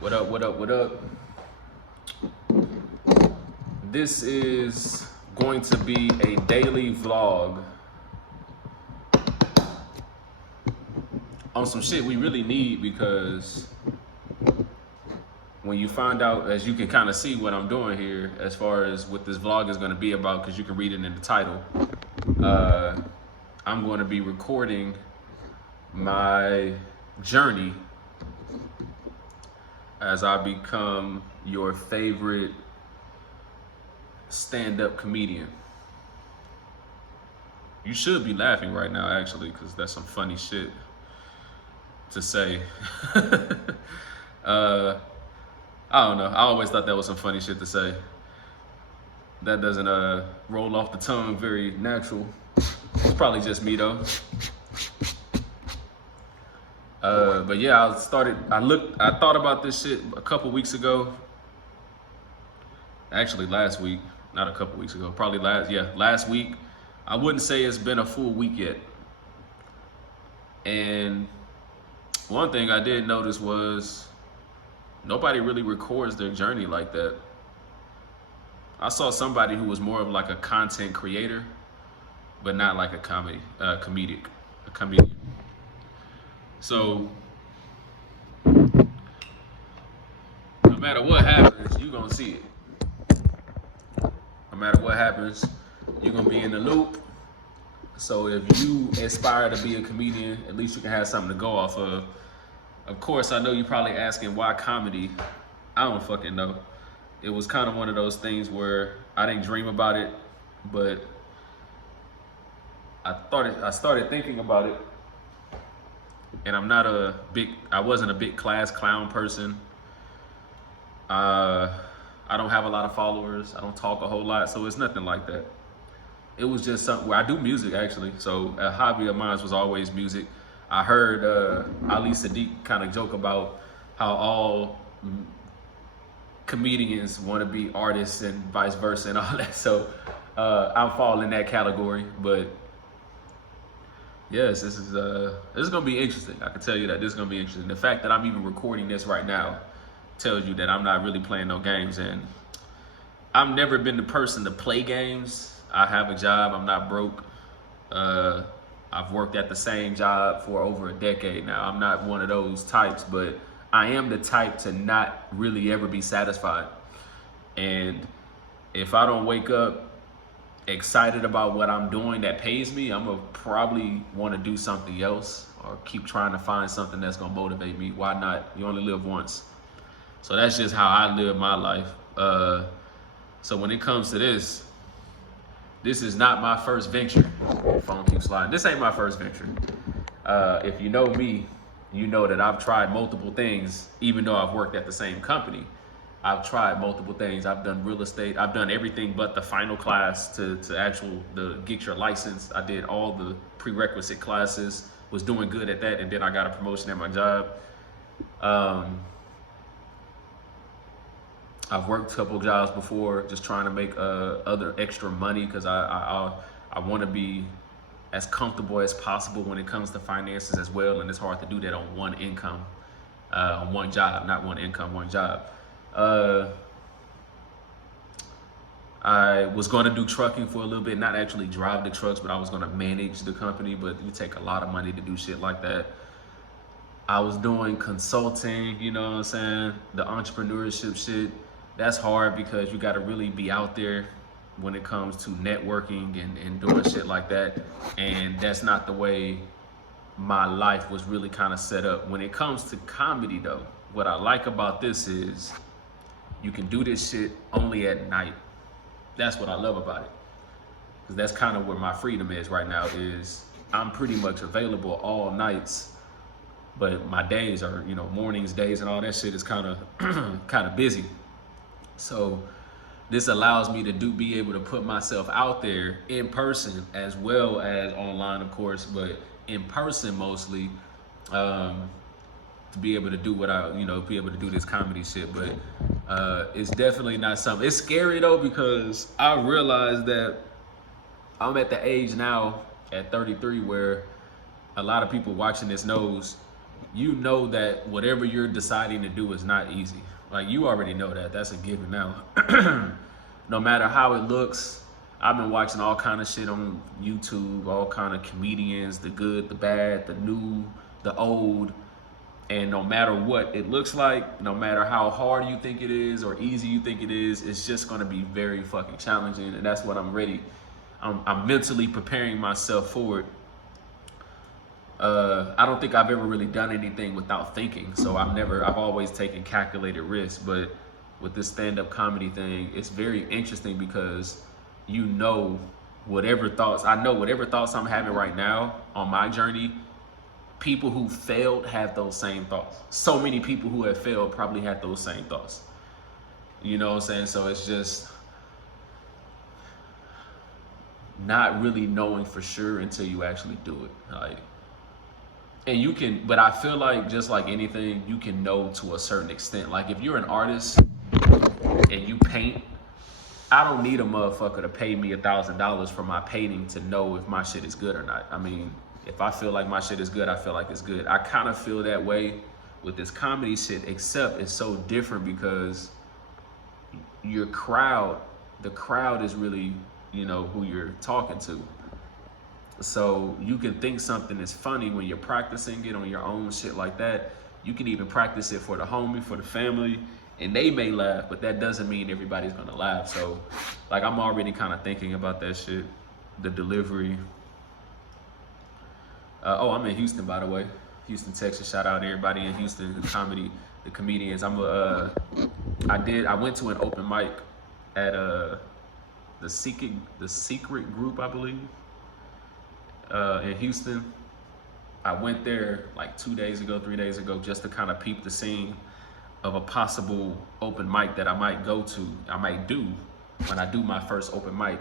What up, what up, what up? This is going to be a daily vlog on some shit we really need, because when you find out, as you can kind of see what I'm doing here, as far as what this vlog is going to be about, because you can read it in the title, I'm going to be recording my journey as I become your favorite stand-up comedian. You should be laughing right now, actually, because that's some funny shit to say. I don't know. I always thought that was some funny shit to say. That doesn't roll off the tongue very natural. It's probably just me though. But yeah, I thought about this shit a couple weeks ago. Actually, last week, not a couple weeks ago, probably last week. I wouldn't say it's been a full week yet. And one thing I did notice was nobody really records their journey like that. I saw somebody who was more of like a content creator, but not like a comedian. So no matter what happens, you're gonna see it. No matter what happens, you're gonna be in the loop. So if you aspire to be a comedian, at least you can have something to go off of. Of course, I know you're probably asking why comedy. I don't fucking know. It was kind of one of those things where I didn't dream about it, but I started thinking about it. And I wasn't a big class clown person. I don't have a lot of followers. I don't talk a whole lot, so it's nothing like that. It was just something where I do music, actually. So a hobby of mine was always music. I heard Ali Sadiq kind of joke about how all comedians want to be artists and vice versa and all that. So I'm falling in that category. But yes, this is gonna be interesting. I can tell you that this is gonna be interesting. The fact that I'm even recording this right now tells you that I'm not really playing no games, and I've never been the person to play games. I have a job. I'm not broke. I've worked at the same job for over a decade now. I'm not one of those types, but I am the type to not really ever be satisfied. And if I don't wake up excited about what I'm doing that pays me, I'm gonna probably want to do something else or keep trying to find something that's gonna motivate me. Why not? You only live once. So that's just how I live my life. So when it comes to this is not my first venture. Phone keeps sliding. This ain't my first venture. If you know me, you know that I've tried multiple things, even though I've worked at the same company. I've tried multiple things. I've done real estate. I've done everything but the final class to get your license. I did all the prerequisite classes, was doing good at that, and then I got a promotion at my job. I've worked a couple of jobs before, just trying to make other extra money, because I want to be as comfortable as possible when it comes to finances as well, and it's hard to do that on one income, on one job, not one income, one job. I was going to do trucking for a little bit, not actually drive the trucks, but I was going to manage the company, but you take a lot of money to do shit like that. I was doing consulting, you know what I'm saying? The entrepreneurship shit. That's hard because you got to really be out there when it comes to networking and doing shit like that. And that's not the way my life was really kind of set up. When it comes to comedy though, what I like about this is you can do this shit only at night. That's what I love about it. Because that's kind of where my freedom is right now, is I'm pretty much available all nights. But my days are, mornings, days, and all that shit is kind of busy. So this allows me to be able to put myself out there in person as well as online, of course, but in person mostly, to be able to do what be able to do this comedy shit. But it's definitely not something. It's scary though, because I realize that I'm at the age now at 33 where a lot of people watching this knows you know that whatever you're deciding to do is not easy. Like, you already know that. That's a given now. No matter how it looks, I've been watching all kind of shit on YouTube, all kind of comedians, the good, the bad, the new, the old. And no matter what it looks like, no matter how hard you think it is or easy you think it is, it's just gonna be very fucking challenging. And that's what I'm ready. I'm mentally preparing myself for it. I don't think I've ever really done anything without thinking. So I've always taken calculated risks. But with this stand-up comedy thing, it's very interesting because you know whatever thoughts I'm having right now on my journey, people who failed have those same thoughts. So many people who have failed probably had those same thoughts. You know what I'm saying? So it's just not really knowing for sure until you actually do it. Like, and you can, but I feel like just like anything, you can know to a certain extent. Like, if you're an artist and you paint, I don't need a motherfucker to pay me $1,000 for my painting to know if my shit is good or not. I mean, if I feel like my shit is good, I feel like it's good. I kind of feel that way with this comedy shit, except it's so different because the crowd is really, you know, who you're talking to. So you can think something is funny when you're practicing it on your own shit like that. You can even practice it for the homie, for the family, and they may laugh, but that doesn't mean everybody's gonna laugh. So, like, I'm already kind of thinking about that shit, the delivery. Oh, I'm in Houston, by the way. Houston, Texas. Shout out to everybody in Houston, the comedians. I went to an open mic at the Secret Group, I believe, in Houston. I went there like 3 days ago, just to kind of peep the scene of a possible open mic that I might do when I do my first open mic.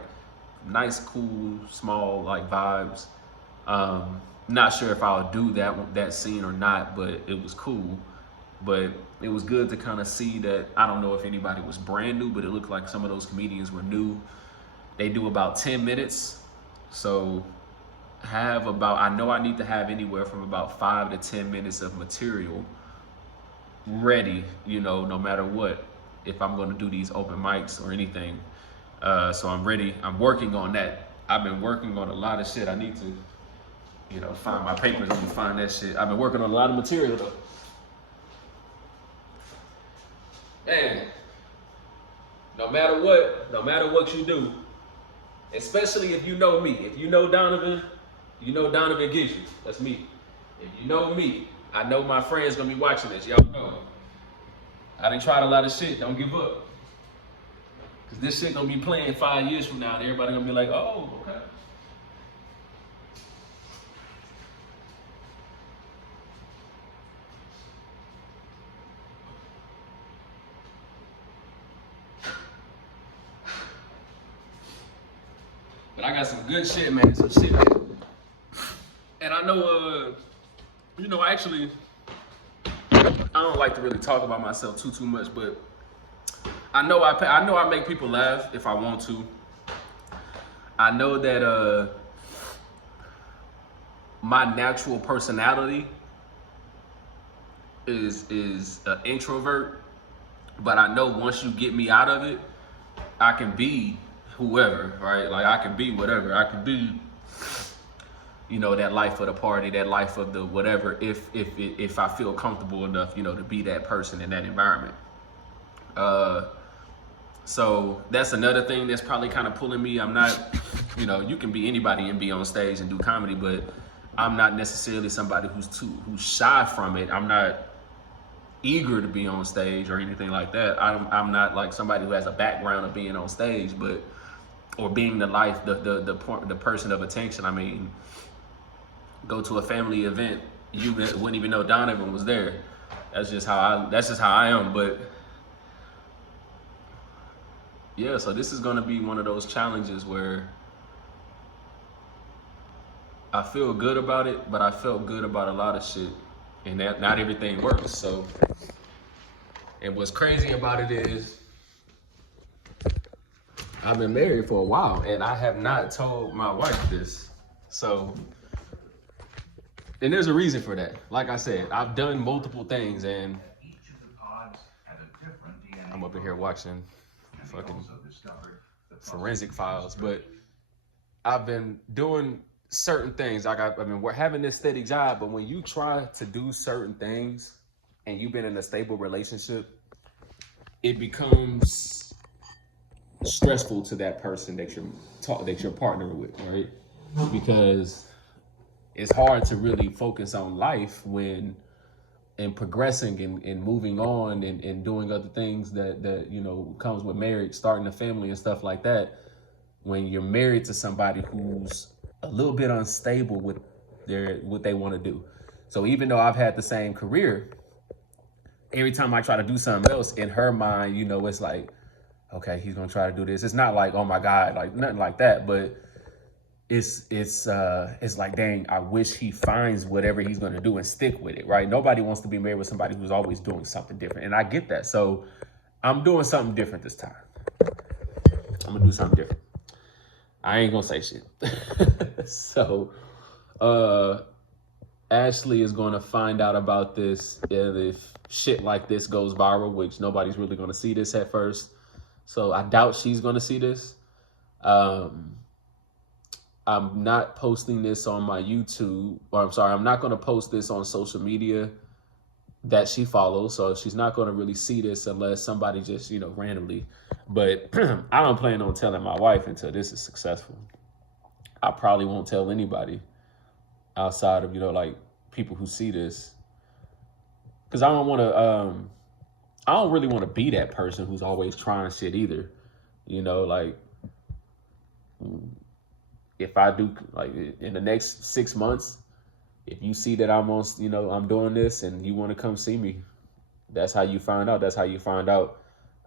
Nice, cool, small, like, vibes. Not sure if I'll do that scene or not, but it was cool. But it was good to kind of see that. I don't know if anybody was brand new, but it looked like some of those comedians were new. They do about 10 minutes. So I know I need to have anywhere from about 5 to 10 minutes of material ready, you know, no matter what, if I'm going to do these open mics or anything. So I'm ready. I'm working on that. I've been working on a lot of shit. I need to, you know, find my papers. I'm gonna find that shit. I've been working on a lot of material though. Man, no matter what you do, especially if you know me, if you know Donavon Guidry. That's me. If you know me, I know my friends gonna be watching this. Y'all know I done tried a lot of shit. Don't give up, cause this shit gonna be playing 5 years from now, and everybody gonna be like, oh, okay. But I got some good shit, man. Some shit, man. And I know, you know, actually, I don't like to really talk about myself too much, but I know I make people laugh if I want to. I know that my natural personality is an introvert, but I know once you get me out of it, I can be whoever, right? Like, I can be whatever. I can be, you know, that life of the party, that life of the whatever, if I feel comfortable enough, you know, to be that person in that environment. So that's another thing that's probably kind of pulling me. I'm not, you know, you can be anybody and be on stage and do comedy, but I'm not necessarily somebody who's shy from it. I'm not eager to be on stage or anything like that. I'm not like somebody who has a background of being on stage, or being the person of attention. I mean, go to a family event, you wouldn't even know Donavon was there. That's just how I am. But yeah, so this is gonna be one of those challenges where I feel good about it, but I felt good about a lot of shit, and that not everything works. So, and what's crazy about it is, I've been married for a while, and I have not told my wife this. So And there's a reason for that. Like I said, I've done multiple things, and I'm up in here watching fucking forensic files, but I've been doing certain things. We're having this steady job, but when you try to do certain things and you've been in a stable relationship, it becomes stressful to that person that you're partnering with, right? Because it's hard to really focus on life when and progressing and moving on and doing other things that you know comes with marriage, starting a family and stuff like that. When you're married to somebody who's a little bit unstable with what they want to do. So even though I've had the same career, every time I try to do something else, in her mind, you know, it's like, okay, he's gonna try to do this. It's not like, oh my God, like nothing like that, but it's like, dang, I wish he finds whatever he's gonna do and stick with it, right? Nobody wants to be married with somebody who's always doing something different, and I get that. So I'm doing something different this time. I'm gonna do something different. I ain't gonna say shit. So Ashley is gonna find out about this if shit like this goes viral, which nobody's really gonna see this at first. So I doubt she's gonna see this. I'm not posting this on my YouTube, or I'm not going to post this on social media that she follows. So she's not going to really see this unless somebody just, you know, randomly. But I don't plan on telling my wife until this is successful. I probably won't tell anybody outside of, you know, like people who see this. Because I don't really want to be that person who's always trying shit either. You know, like, if I do, like, in the next 6 months, if you see that I'm on, you know, I'm doing this and you want to come see me, that's how you find out. That's how you find out.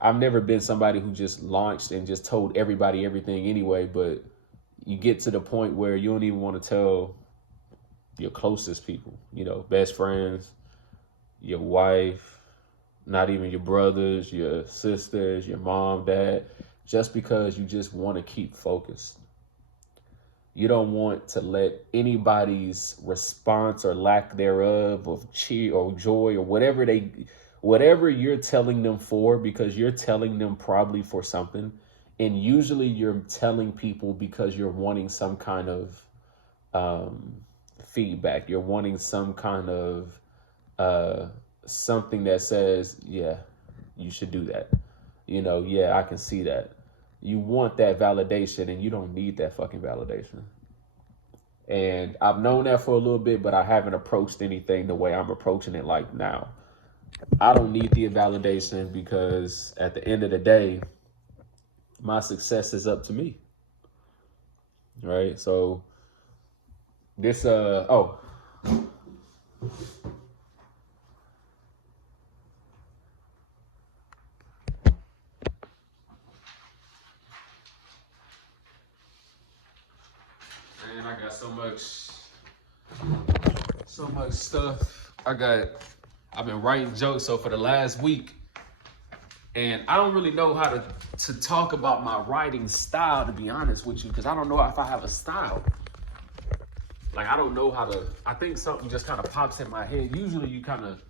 I've never been somebody who just launched and just told everybody everything anyway, but you get to the point where you don't even want to tell your closest people, you know, best friends, your wife, not even your brothers, your sisters, your mom, dad, just because you just want to keep focused. You don't want to let anybody's response or lack thereof of cheer or joy or whatever you're telling them for, because you're telling them probably for something. And usually you're telling people because you're wanting some kind of feedback. You're wanting some kind of something that says, yeah, you should do that. You know, yeah, I can see that. You want that validation, and you don't need that fucking validation. And I've known that for a little bit, but I haven't approached anything the way I'm approaching it like now. I don't need the validation because at the end of the day, my success is up to me. Right? So this, Man, I got so much stuff. I've been writing jokes. So for the last week, and I don't really know how to talk about my writing style, to be honest with you, because I don't know if I have a style. Like, I don't know I think something just kind of pops in my head. Usually you kind of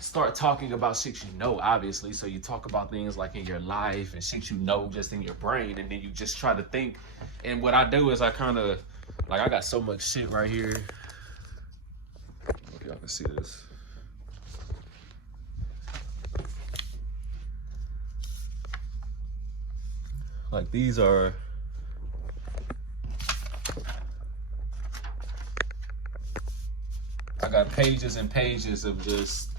start talking about shit you know, obviously. So you talk about things like in your life and shit you know just in your brain, and then you just try to think. And what I do is I kind of, like, I got so much shit right here. Hope y'all can see this. Like, these are, I got pages and pages of just,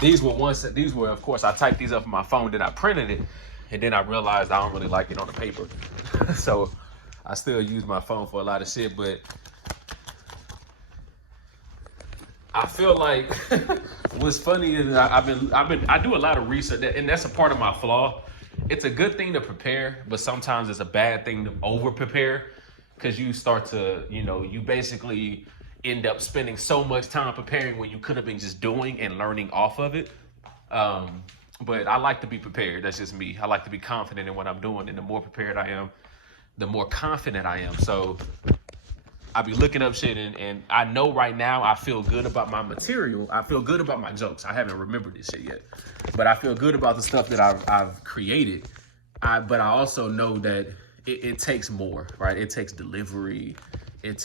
these were, of course, I typed these up on my phone, then I printed it, and then I realized I don't really like it on the paper. So I still use my phone for a lot of shit, but I feel like what's funny is I do a lot of research, and that's a part of my flaw. It's a good thing to prepare, but sometimes it's a bad thing to over prepare, because you start to, you know, you basically end up spending so much time preparing when you could have been just doing and learning off of it. But I like to be prepared. That's just me. I like to be confident in what I'm doing, and the more prepared I am, the more confident I am. So I be looking up shit, and I know right now I feel good about my material. I feel good about my jokes. I haven't remembered this shit yet, but I feel good about the stuff that I've created. But I also know that it takes more, right? It takes delivery. I'm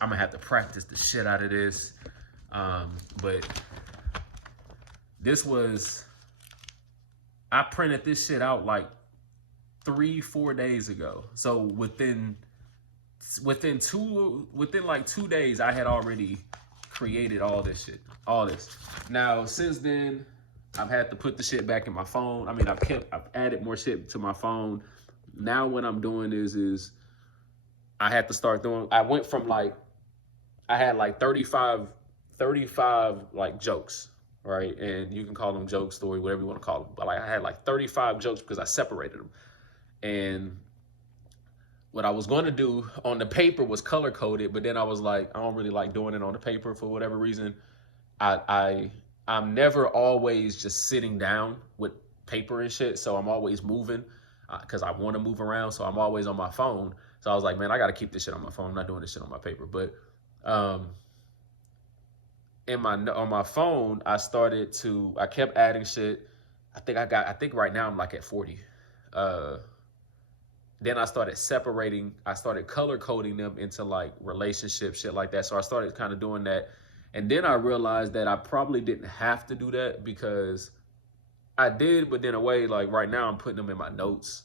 gonna have to practice the shit out of this. But I printed this shit out like 3-4 days ago. So within like 2 days, I had already created all this shit, all this. Now, since then, I've had to put the shit back in my phone. I mean, I've added more shit to my phone. Now what I'm doing is I had to start doing, I went from like, I had like 35 like jokes, right? And you can call them joke story, whatever you want to call them. But like I had like 35 jokes because I separated them. And what I was going to do on the paper was color coded, but then I was like, I don't really like doing it on the paper for whatever reason. I'm never always just sitting down with paper and shit, so I'm always moving because I want to move around, so I'm always on my phone. So I was like, man, I got to keep this shit on my phone. I'm not doing this shit on my paper. But on my phone, I kept adding shit. I think right now I'm like at 40. Then I started color coding them into like relationship shit like that. So I started kind of doing that. And then I realized that I probably didn't have to do that because I did, but then away, like right now I'm putting them in my notes.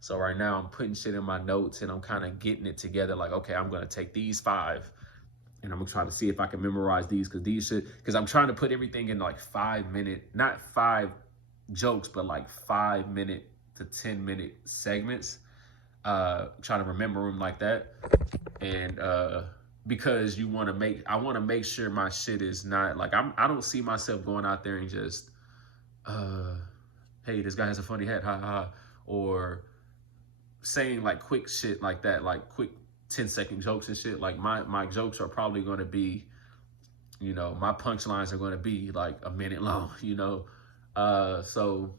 So right now I'm putting shit in my notes and I'm kind of getting it together. Like, okay, I'm going to take these 5 and I'm going to try to see if I can memorize these because I'm trying to put everything in like 5-minute, not 5 jokes, but like 5-minute to 10-minute segments. Trying to remember them like that. And because I want to make sure my shit is not like, I don't see myself going out there and just, hey, this guy has a funny head, ha ha, or saying like quick shit like that, like quick 10-second jokes and shit. Like my jokes are probably going to be, my punchlines are going to be like a minute long, so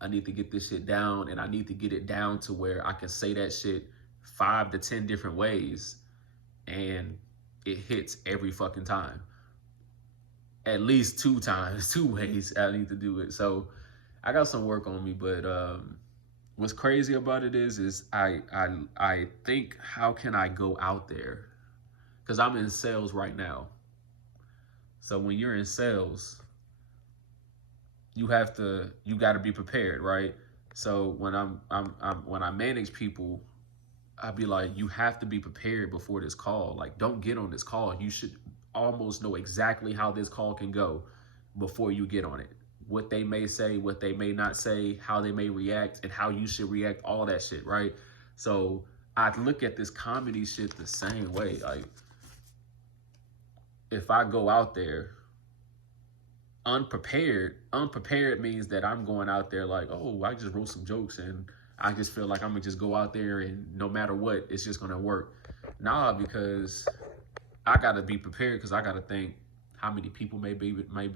I need to get this shit down, and I need to get it down to where I can say that shit 5 to 10 different ways and it hits every fucking time. At least 2 times, 2 ways I need to do it. So I got some work on me, but what's crazy about it is I think, how can I go out there? Because I'm in sales right now. So when you're in sales, you got to be prepared, right? So when when I manage people, I'd be like, you have to be prepared before this call. Like, don't get on this call. You should almost know exactly how this call can go before you get on it. What they may say, what they may not say, how they may react, and how you should react, all that shit, right? So I look at this comedy shit the same way. Like, if I go out there unprepared means that I'm going out there like, oh, I just wrote some jokes and I just feel like I'm gonna just go out there and no matter what, it's just gonna work. Nah, because I gotta be prepared, because I gotta think how many people may be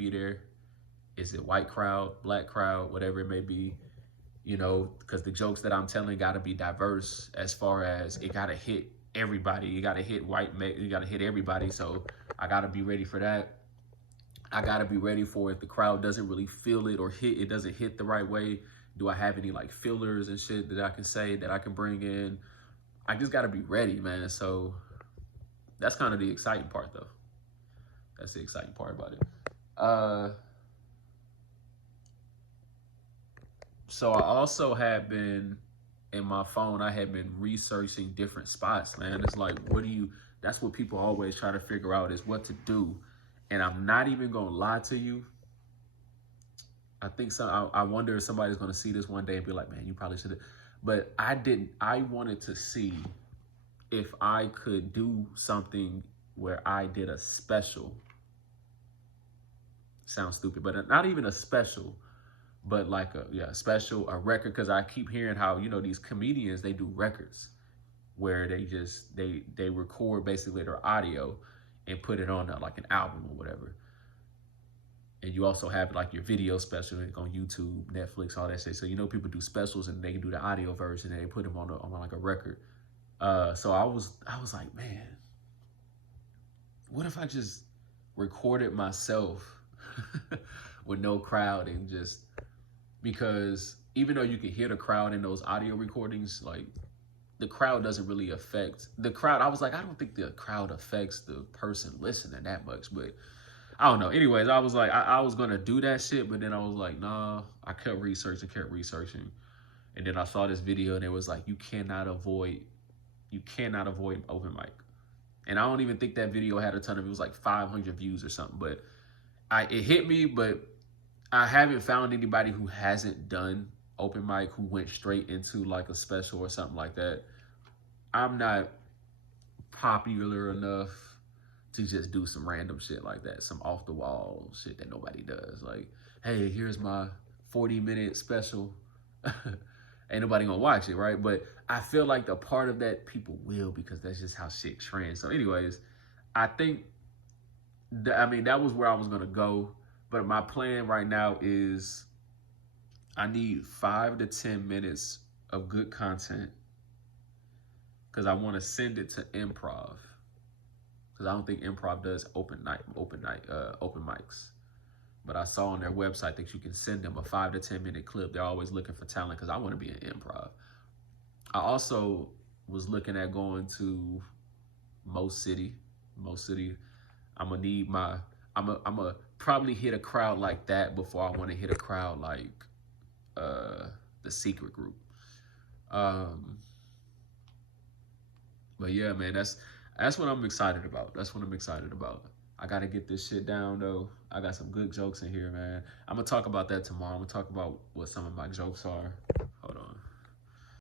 there. Is it white crowd, black crowd, whatever it may be, because the jokes that I'm telling gotta be diverse, as far as it gotta hit everybody. You gotta hit you gotta hit everybody. So I gotta be ready for that. I gotta be ready for if the crowd doesn't really feel it or it doesn't hit the right way. Do I have any like fillers and shit that I can say, that I can bring in? I just gotta be ready, man. So that's kind of the exciting part, though. That's the exciting part about it. So I also had been, in my phone, I had been researching different spots, man. It's like, that's what people always try to figure out, is what to do. And I'm not even gonna lie to you. I think I wonder if somebody's gonna see this one day and be like, man, you probably should have. But I didn't. I wanted to see if I could do something where I did a special. Sounds stupid, but not even a special, but like a special, a record. Because I keep hearing how, these comedians, they do records where they record basically their audio and put it on like an album or whatever. And you also have like your video special on YouTube, Netflix, all that shit. So people do specials and they can do the audio version and they put them on like a record. So I was like, man, what if I just recorded myself with no crowd and just, because even though you can hear the crowd in those audio recordings, like the crowd doesn't really affect the crowd. I was like, I don't think the crowd affects the person listening that much, but I don't know. Anyways, I was like, I was gonna do that shit, but then I was like, nah. I kept researching, and then I saw this video, and it was like, you cannot avoid open mic. And I don't even think that video had a ton of, it was like 500 views or something, but it hit me. But I haven't found anybody who hasn't done open mic who went straight into like a special or something like that. I'm not popular enough to just do some random shit like that, some off the wall shit that nobody does. Like, hey, here's my 40-minute special. Ain't nobody gonna watch it, right? But I feel like the part of that people will, because that's just how shit trends. So anyways, I think, that was where I was gonna go. But my plan right now is I need 5 to 10 minutes of good content, because I want to send it to improv, because I don't think improv does open mics. But I saw on their website that you can send them a 5 to 10 minute clip. They're always looking for talent, because I want to be in improv. I also was looking at going to Mo City. I'm gonna probably hit a crowd like that before I want to hit a crowd like the Secret Group. But yeah, man, that's what I'm excited about. I gotta get this shit down though. I got some good jokes in here, man. I'm gonna talk about that tomorrow. I'm gonna talk about what some of my jokes are.